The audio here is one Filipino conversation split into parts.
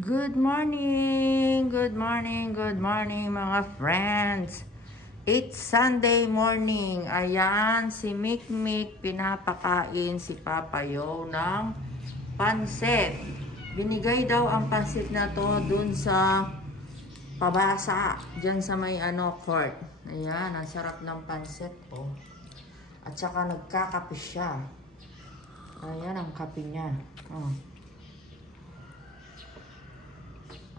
Good morning, good morning, good morning mga friends. It's Sunday morning. Ayan, si Mikmik pinapakain si Papayo ng pansit. Binigay daw ang pansit na to dun sa pabasa, dyan sa may court. Ayan, ang sarap ng pansit po. At saka nagkakape siya. Ayan ang kape niya. Oh.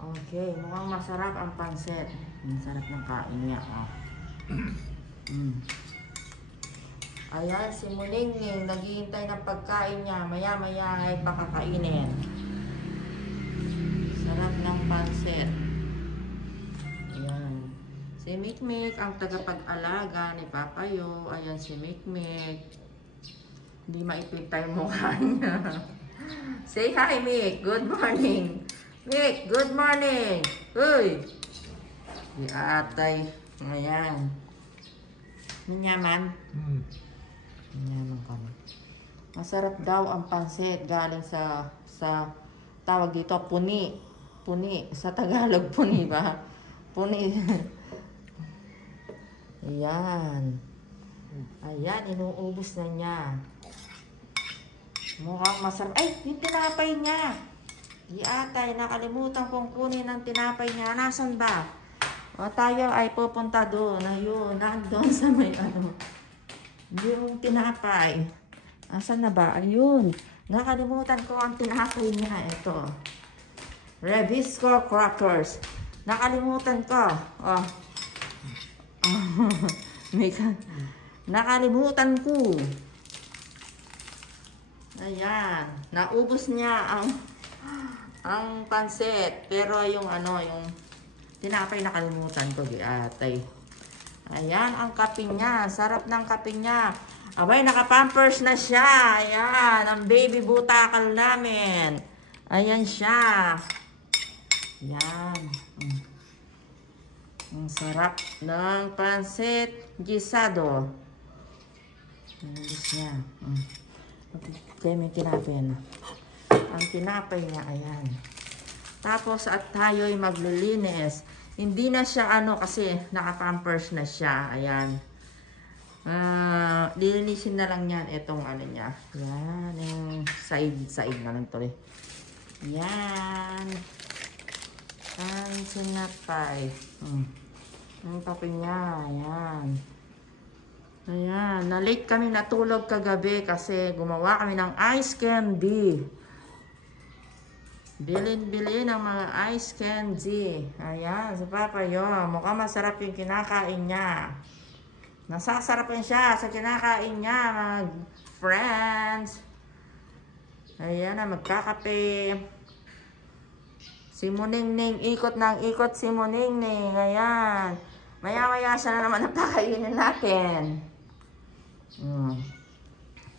Okay, mukhang masarap ang pansit. Masarap ng kain niya. Oh. Ayan, si Muningning, naghihintay ng pagkain niya. Maya-maya ay pakakainin. Sarap ng pansit. Ayan. Si Mikmik, ang tagapag-alaga ni Papayo. Ayan si Mikmik. Hindi maipintay mukha niya. Say hi, Mik. Good morning. Mik, good morning. Uy. Di atay. Ayan. Nanyaman. Nanyaman kami. Masarap daw ang pansit. Galing sa tawag dito, puni. Puni. Sa Tagalog, puni ba? Puni. Ayan. Ayan, inuubos na niya. Mukhang masarap. Ay, yung tinapay niya. Di atay, nakalimutan kong kunin ang tinapay niya. Nasaan ba? O tayo ay pupunta doon. Ayun, nandun sa may yung tinapay. Nasaan na ba? Ayun. Nakalimutan ko ang tinapay niya. Ito. Rebisco crackers. Nakalimutan ko. Oh. Nakalimutan ko. Ayan. Naubos niya ang pansit, pero yung yung tinapay nakalimutan ko di atay. Ayan ang kape niya, sarap ng kape niya. Abay, naka-pampers na siya. Ayan, ang baby butakal namin. Ayan siya. Ayan. Ang sarap ng pansit gisado. Nandis niya. Kaya may tinapay na. Ang tinapay niya, ayan. Tapos, at tayo'y maglilinis. Hindi na siya, kasi naka-pampers na siya. Ayan. Lilinisin na lang yan. Itong niya. Ayan. Yung side na lang to eh. Ayan. Ang sinapay. Ang kape niya. Ayan. Ayan. Na-late kami natulog kagabi kasi gumawa kami ng ice candy. Bilin-bilin ang mga ice candy. Ayan, si Papayo. Mukhang masarap yung kinakain niya. Nasasarapan siya sa kinakain niya, mga friends. Ayan na, magkakape. Si Muningning, ikot ng ikot si Muningning. Ayan. Maya-maya siya na naman napakainin natin.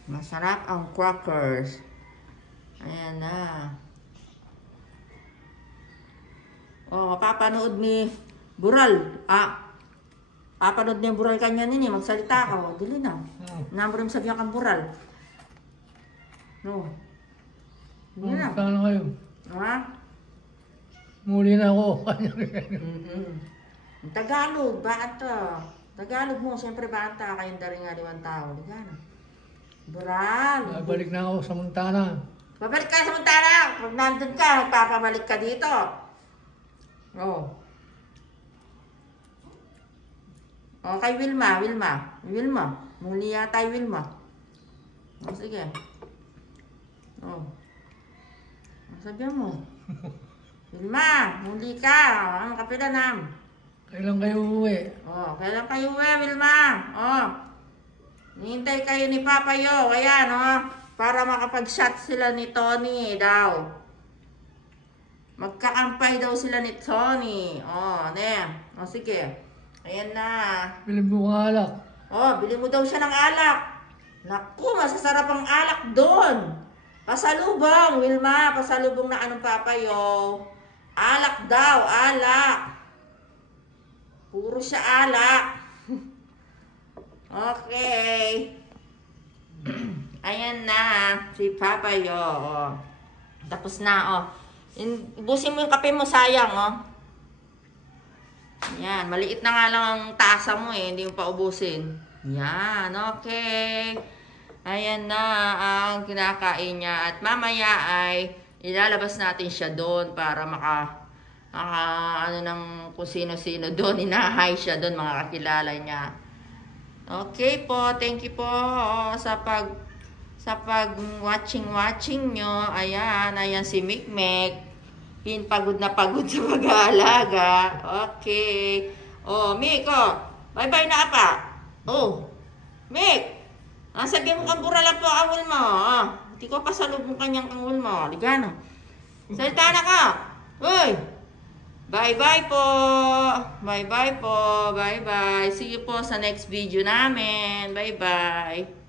Masarap ang crackers. Ayan na. Oh, papanood ni Bural. Papanood ni Bural kanya nini. Magsalita ka. O, dili na. Number mo sabihan kang Bural. No. Dili na. Saan na kayo? Ha? Muli na ako. Tagalog. Bata. Tagalog mo. Siyempre bata. Kayong daring nga 5 tao. Di ka na. Bural. Balik na ako sa Montana. Babalik ka sa Montana. Pag nandun ka, magpapabalik ka dito. Oh. Oh, kay Wilma. Muli yata Wilma. Oh, sige. Oh. Sabihan mo. Wilma, muli ka. Ang kapilanam. Kailan kayo uuwi? Oh, kailan kayo uwi, Wilma? Oh. Nihintay kayo ni Papayo. Ayan, para makapag-shot sila ni Tony daw. Magkakampay daw sila ni Tony. Oh, O, sige. Ayan na. Bilhin mo ng alak. Oh, bili mo daw siya ng alak. Naku, masasarap ang alak doon. Pasalubong, Wilma. Pasalubong na Papayo. Alak daw, alak. Puro siya alak. Okay. Ayan na, si Papayo. Oh. Tapos na, Ubusin mo yung kape mo, sayang, oh. Yan, maliit na nga lang ang tasa mo eh, hindi mo pa ubusin. Yan, okay. Ayan na ang kinakain niya. At mamaya ay ilalabas natin siya doon para ano ng kung sino-sino doon. Inahay siya doon, mga kakilala niya. Okay po, thank you po sa watching nyo. Ayan si Mikmek. Pagod na pagod sa pag-aalaga. Okay. Oh, Mik, oh. Bye-bye na apa. Oh. Mik. Sabihin mo kambura lang po ang angul mo. Oh. Hindi ko pasalubong kanyang angul mo. Liga na. Salita na ka. Uy. Bye-bye po. Bye-bye po. Bye-bye. See you po sa next video namin. Bye-bye.